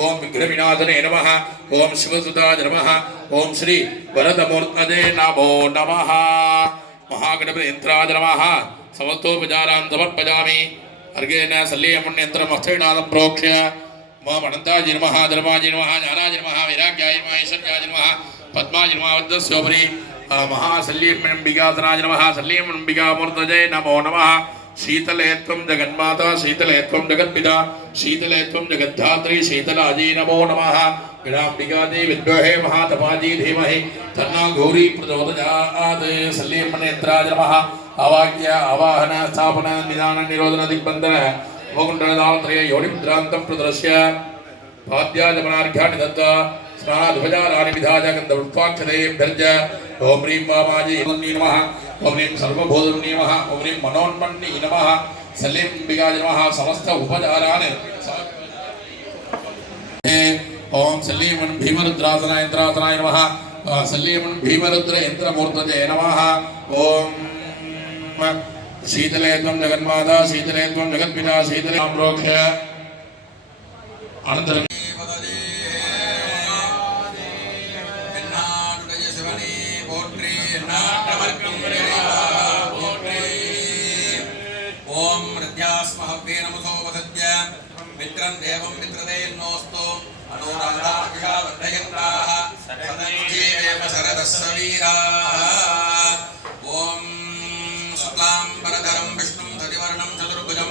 ओम विघ्नविनाशने नमः ओम शिवसुताय नमः ओम श्री वरदमूर्तये नमो नमः महागणपति यंत्राय नमः समस्तोपचारां समर्पयामि अर्घेन सल्लीयमण्यन्त्रमस्थैनादं प्रोक्ष्य मम अनन्ताय नमः धर्माय नमः ज्ञानाय नमः वैराग्याय नमः ईश्वर्याय नमः पद्माय नमः वद्दस्योपरि महासल्लीयमण्यम्बिकासनाय नमः सल्लीयमण्यम्बिकामूर्तये नमो नमः शीतले त्वं जगन्माता शीतले त्वं जगत्पिता शीतले त्वं जगद्धात्री शीतलाजी नमो नमः गणाम्बिका देवी विद्महे महातपाजी धीमहि तन्नो गौरी प्रचोदयात् सल्लीयमण्यन्त्राय नमः आवाह्य आवाहन स्थापन निदान निरोधन दिग्बन्धन वकुण्डलदात्रय योनिमुद्रान्तं प्रदर्श्य पाद्याजमनार्घ्यानि दत्त्वा स्नानाध्वजाराणि विधाय गन्धपुष्पाक्षतेभ्यर्च ओम ह्रीं वामाजी नमः ओम ह्रीं सर्वभूतमन्ये नमः ओम ह्रीं मनोन्मन्ये नमः सल्लीयमण्यम्बिकाय नमः समस्त उपचारान् ओम सल्लीयमण्य भीमरुद्रासनाय यन्त्रासनाय नमः सल्लीयमण्य भीमरुद्र यन्त्रमूर्तये नमः ओम शीतले त्वं जगन्माता शीतले त्वं जगत्पिता शीतले प्रोक्ष्य अनन्तरं ओम हृद्यास्महव्ये नमसो वसद्य मित्रं देवं मित्रदेन्नोस्तु अनुराधाभिषावर्धयन्ताः सदञ्जीवेम शरदस्सवीराः ओम शुक्लाम्बरधरं विष्णुं धरिवर्णं चतुर्भुजं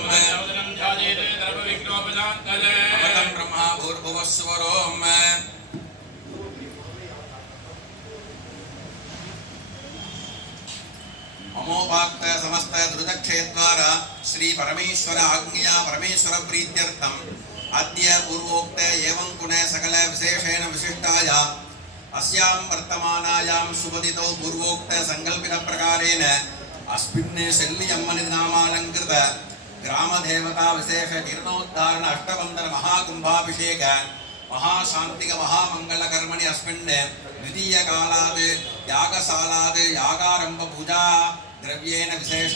अमृतं ब्रह्मा भूर्भुवः स्वरोम् अमोपाक्त समस्त दुर्दक्षेद्वारा श्री परमेश्वर आज्ञया परमेश्वर प्रीत्यर्थम अद्य पूर्वोक्त एवं गुणे सकल विशेषेण विशिष्टाया अस्यां वर्तमानायां सुपदितो पूर्वोक्त संकल्पित प्रकारेण अस्मिन् शल्यम्मनि नामालंकृत ग्राम देवता विशेष जीर्णोद्धारण अष्टबंधन महाकुंभाभिषेक महाशांतिक महामंगल कर्मणि अस्मिन् द्वितीय कालात् यागशालात् यागारंभ पूजा द्रव्येन विशेष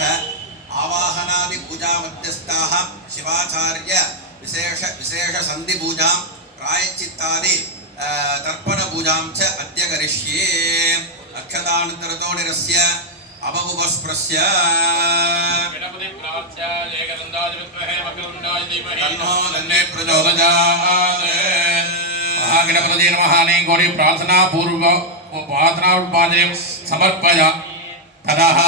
आवाहनादि पूजा मध्यस्थाः शिवाचार्य विशेष संधि पूजा प्रायश्चित्तादि तर्पण पूजां च अद्य करिष्ये अक्षतानन्तरतो निरस्य अभवुपस्पृश्य गणपति प्रार्थ्य एकदन्ताय विद्महे वक्रतुण्डाय धीमहि तन्नो तन्ने प्रचोदयात् महागणपतये नमः ने गौरी प्रार्थना पूर्व प्रार्थना उपादेयं समर्पय ततः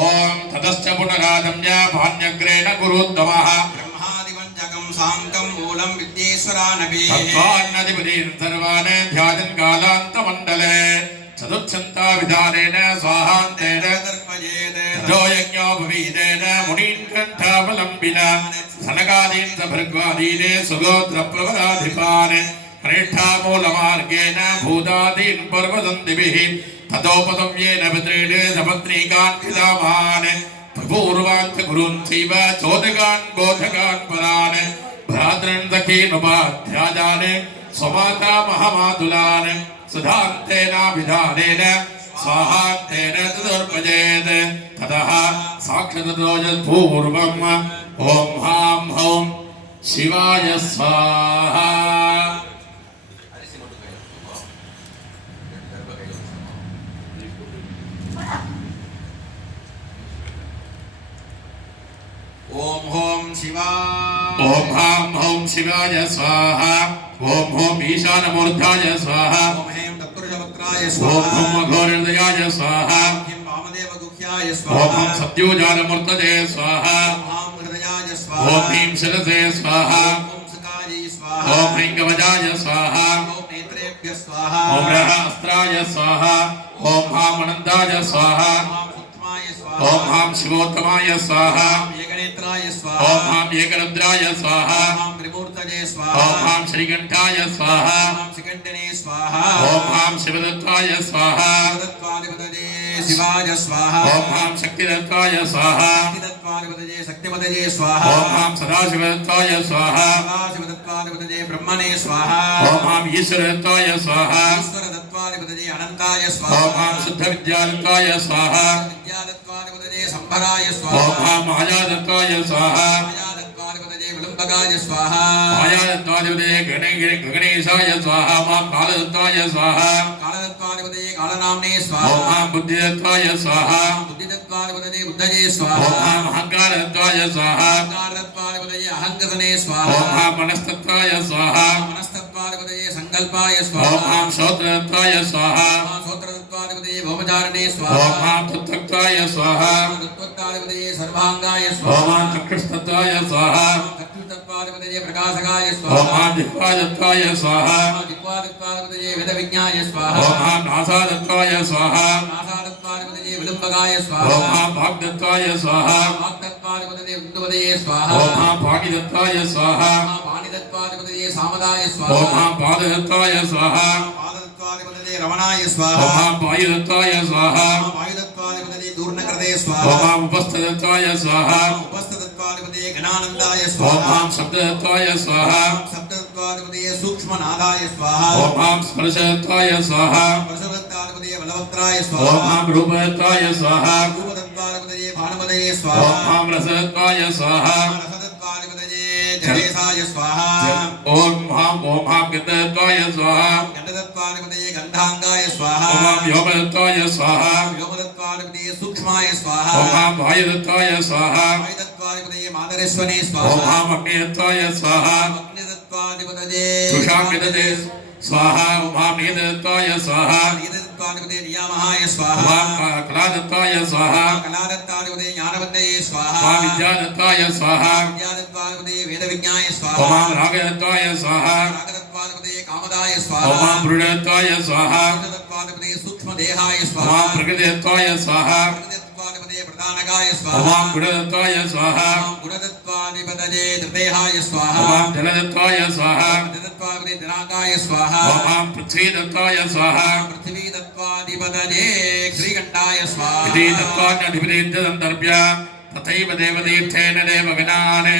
ओम ततश्च पुनरागम्य भान्यग्रेण गुरुत्तमः ब्रह्मादिपञ्चकं साङ्गं मूलं विद्येश्वरानपि तत्त्वान्नधिपतिं सर्वान् ध्यायन् कालान्तमण्डले चतुच्छन्ता विधानेन स्वाहान्तेन तर्पयेत् ततो यज्ञोपवीतेन मुनीन् कण्ठावलम्बिना सनकादीन् भृग्वादीन् सुगोत्रप्रवराधिपान् अनिष्ठामूलमार्गेण भूतादीन् पर्वदन्तिभिः ततोपसव्येन पितॄन् सपत्नीकान् पितामहान् पूर्वान् च गुरून् चैव चोदकान् बोधकान् परान् भ्रातॄन् सखीनुपाध्यायान् स्वमाता महामातुलान् सुधान्तेनाभिधानेन स्वाहान्तेन तदर्पयेत् ततः साक्षात्पूर्वम् ॐ हां हौं शिवाय स्वाहा ओम होम शिवाय ओम हां हौं शिवाय स्वाहा ओम होम ईशानमूर्धाय स्वाहा ओम हेम तत्पुरुषवक्त्राय स्वाहा ओम होम अघोरहृदयाय स्वाहा ओम हेम वामदेवगुह्याय स्वाहा ओम हम सत्योजानमूर्तये स्वाहा ओम हां हृदयाय स्वाहा ओम ह्रीं शिरसे स्वाहा ओम सुकायै स्वाहा ओम ह्रीं कवचाय स्वाहा ओम नेत्रेभ्यः स्वाहा ओम रहस्त्राय स्वाहा ओम हां अनन्ताय स्वाहा ओम हां शिवोत्तमाय स्वाहा एकनेत्राय स्वाहा ओम हां एकरुद्राय स्वाहा ओम हां त्रिमूर्तये स्वाहा ओम हां श्रीकंठाय स्वाहा ओम हां श्रीकंठने स्वाहा ओम हां शिवदत्ताय स्वाहा शिवदत्ताधिपतये शिवाय स्वाहा ओम हां शक्तिदत्ताय स्वाहा शक्तिदत्ताधिपतये शक्तिपतये स्वाहा ओम हां सदाशिवदत्ताय स्वाहा सदाशिवदत्ताधिपतये ब्रह्मणे स्वाहा ओम हां ईश्वरदत्ताय स्वाहा ईश्वरदत्ताधिपतये अनंताय स्वाहा ओम हां शुद्धविद्यादत्ताय स्वाहा विद्यादत्ताधिपतये संभराय स्वाहा ओम हां मायादत्ताय स्वाहा मायादत्ताधिपतये विलंबकाय स्वाहा मायादत्वादिपतये गणेशाय स्वाहा मां कालदत्ताय स्वाहा कालदत्वादिपतये कालनाम्ने स्वाहा ओम मां बुद्धिदत्ताय स्वाहा बुद्धिदत्वादिपतये बुद्धये स्वाहा ओम मां अहंकारदत्ताय स्वाहा अहंकारदत्वादिपतये अहंकृतने स्वाहा ओम मां मनस्तत्वाय स्वाहा मनस्तत्वादिपतये संकल्पाय ओम स्वाहा मां श्रोत्रदत्ताय स्वाहा श्रोत्रदत्वादिपतये भवचारणे ओम स्वाहा मां तत्त्वत्वाय स्वाहा तत्त्वत्वादिपतये सर्वांगाय ओम स्वाहा मां चक्षुस्तत्वाय स्वाहा तत्त्वत्वादिपतये प्रकाशकाय ओम स्वाहा मां जिह्वादत्ताय स्वाहा जिह्वादत्वादिपतये वेदविज्ञाय स्वाहा ओम मां नासादत्ताय स्वाहा नासादत्वादिपतये विलंबकाय ओम स्वाहा मां वाग्दत्ताय स्वाहा वाक्तत्वादिपतये उद्दपतये स्वाहा ओम मां पाणिदत्ताय स्वाहा पाणिदत्वादिपतये सामदाय ओम स्वाहा मां पाददत्ताय स्वाहा पाददत्वादिपतये रमणाय ओम स्वाहा मां पायुदत्ताय स्वाहा वायुदत्वादिपतये दूर्णकृते ओम स्वाहा मां उपस्थदत्ताय स्वाहा उपस्थदत्वादिपतये घनानन्दाय ओम स्वाहा मां शब्ददत्ताय स्वाहा सप्तदत्वादिपतये सूक्ष्मनादाय स्वाहा ओम मां स्पर्शदत्ताय स्वाहा प्रसवदत्तादिपतये बलवक्त्राय ओम स्वाहा मां रूपदत्ताय स्वाहा रूपदत्वादिपतये भानुपतये ओम स्वाहा मां रसदत्ताय स्वाहा रसदत्वादिपतये जगेशाय स्वाहा ओम मां गन्धदत्ताय स्वाहा गन्धदत्वादिपतये गन्धांगाय स्वाहा ओम मां व्योमदत्ताय स्वाहा व्योमदत्वादिपतये सूक्ष्माय स्वाहा ओम मां वायुदत्ताय स्वाहा वायुदत्वादिपतये मातरेश्वने ओम स्वाहा मां अग्निदत्ताय स्वाहा अग्निदत्वादिपतये तुषामिदते स्वाहा ओम मां नीलदत्ताय स्वाहा नीलदत्वादिपतये नियामहाय ओम स्वाहा मां कलादत्ताय स्वाहा कलादत्तादिपतये ज्ञानवन्दये स्वाहा ओम मां विद्यादत्ताय स्वाहा विद्यादत्वादिपतये वेदविज्ञाय ओम स्वाहा मां रागदत्ताय स्वाहा रागदत्वादिपतये कामदाय ओम स्वाहा मां मृडदत्ताय स्वाहा दत्वादिपतये सूक्ष्मदेहाय ओम स्वाहा मां प्रकृतिदत्ताय स्वाहा दत्वादिपतये प्रधानकाय ओम स्वाहा मां गुणदत्ताय स्वाहा गुणदत्वादिपतये धृतेहाय ओम स्वाहा मां जलदत्ताय स्वाहा दत्वादिपतये दिनाकाय स्वाहा ओम मां पृथ्वीदत्ताय स्वाहा पृथ्वीदत्वादिपतये श्रीकण्ठाय स्वाहा इति तत्त्वान्यधिपतिर्जसन्दर्भ्य तथैव देवतीर्थेन देवगणान्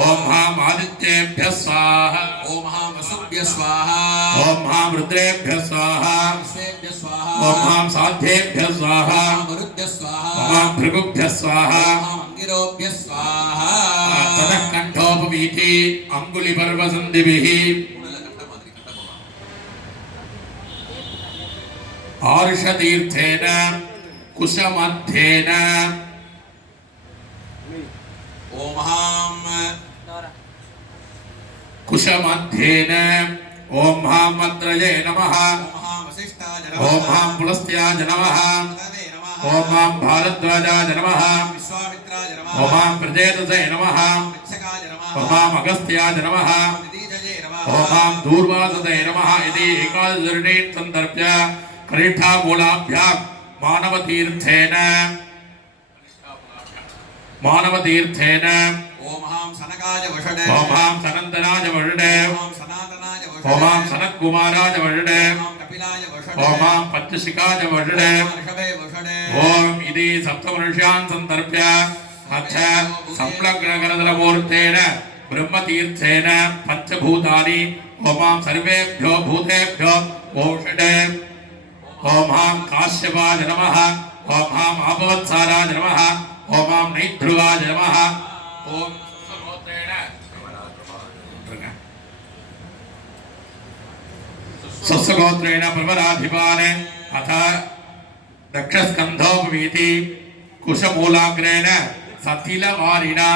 ओम मां आदित्येभ्यः स्वाहा ओम वसुभ्यः स्वाहा ओम मां रुद्रेभ्यः स्वाहा विश्वेभ्यः स्वाहा ओम मां साध्येभ्यः स्वाहा मरुभ्यः स्वाहा ओम मां भृगुभ्यः स्वाहा अंगिरोभ्यः स्वाहा ततः कण्ठोपवीति अङ्गुलिपर्वसन्धिभिः आर्षतीर्थेन कुशमध्येन ओम कुशमध्येन ओम मां मन्त्रये नमः वसिष्ठाय ओम नमः मां पुलस्त्याय नमः तवे नमः ओम मां भारद्वाजाय नमः विश्वामित्राय नमः ओम मां प्रजेतसे नमः वृक्षकाय नमः ओम मां अगस्त्याय नमः निदीजये नमः ओम मां दूर्वाससे नमः इति एकादशर्णीन् सन्दर्भ्य कनिष्ठामूलाभ्यां मानवतीर्थेन ओम सनकाय वषडे ओम मां सनन्दनाय वषडे ओम सनातनाय ओम वषडे मां सनत्कुमाराय वषडे ओम कपिलाय वषडे ओम मां पञ्चशिखाय वषडे ऋषभे वषडे ओम इति सप्तमनुष्यान् सन्दर्भ्य अथ संलग्नकरदलमूर्तेन ब्रह्मतीर्थेन पञ्चभूतानि ओम मां सर्वेभ्यो भूतेभ्यो वषडे ओम मां काश्यपाय नमः ओम मां आपवत्साराय नमः ओम मां नैध्रुवाय नमः ओम स्वस्वगोत्रेण प्रवराधिपान् अथ दक्षस्कन्धोपवीति कुशमूलाग्रेण सतिलवारिणा